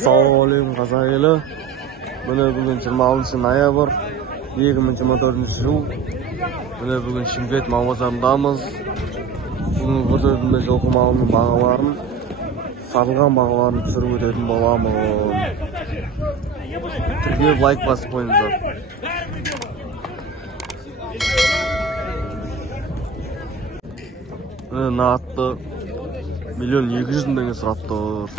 Assalamualaikum қазақ елі. Міне бүгін 26 ноябрь 2024 жыл. Міне бүгін Шымкент мал базарындамыз. Бүгін көрсетілімде жылқы малының бағаларын, сатылған бағаларын түсіріп өтетін боламыз. Тіркеліп лайк басып қойыңыздар. Міне атты 1.200.000 теңге сұрап тұр.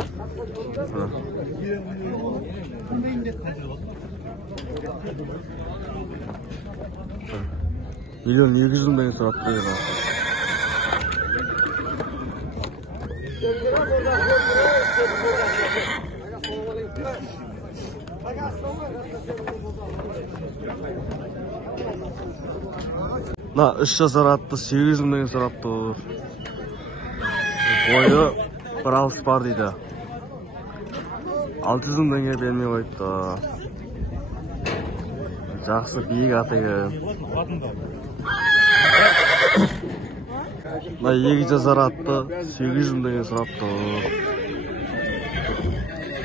1.200.000 теңге сұрап тұр. На 3 жасар атты 800.000 теңге сұрап тұр. Бойы бір алыс бар дейді. 600.000 теңге бермей қойыпты. Жақсы биік аты екен. На 2 жасар атты 800.000 теңге сұрап тұр.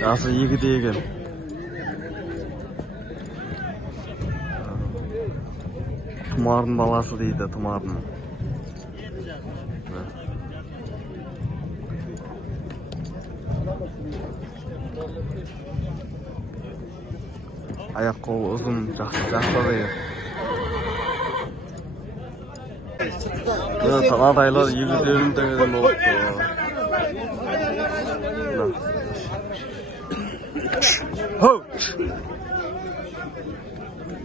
Жасы 2-де екен. Тұмардың баласы дейді, тұмардың. Аяқ қолы ұзын, жақсы екен. Танадайлар 250 теңгеден болыпты.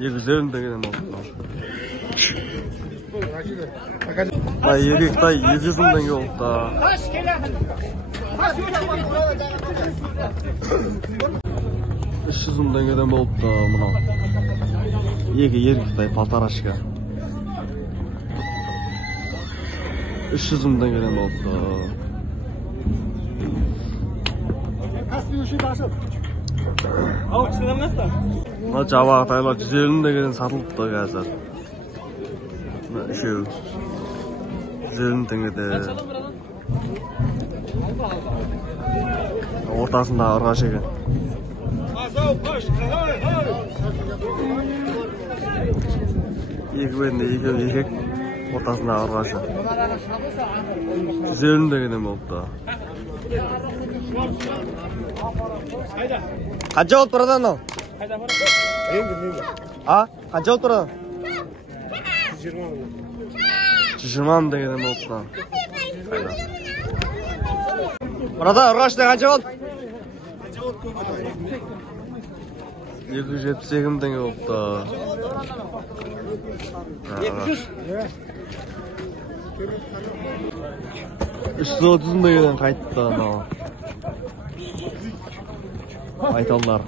250 теңгеден болыпты. Еректай 200 теңге болыпты. 300 теңгеден болыпты мынау. Еректай полторашка. 300 теңгеден болыпты. Мына жабағы тайлар 150 теңгеден сатылыпты қазір. Үшеу 150 теңгеде. Ортасында ырғаш екен. Екі бетінде екеу екек, ортасында ырғашы. 150 теңгеден болыпты. Қанша болып тұрады анау? Қанша болып тұрады? 120 теңгеден болыпты. Burada ырғашта қанша болды? 272 теңге болыпты. 330 теңгеден қайтты анау. Айталдар.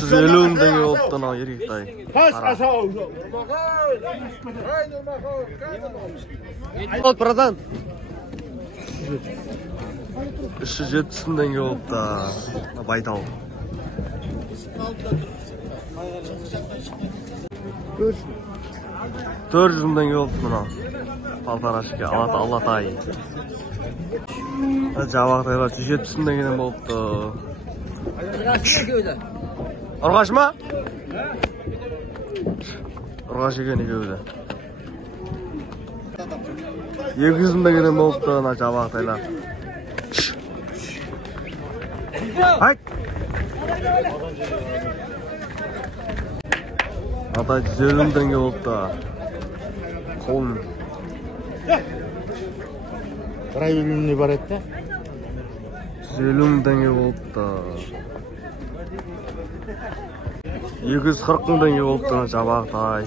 350 теңге болыпты анау еректай. 370 теңге болыпты байтал. 400 теңге болыпты мынау. Полторашка Алатай. Жабақтайлар 170 теңгеден болыпты. Ырғаш ма? Ырғаш екен екеуі. 200 теңгеден болыпты мына жабақтайлар. Айт! Атай 150 теңге болыпты. Қолын. Қырай бөліміне бар етті? 150 теңге болыпты. 240 теңге болыпты жабақтай.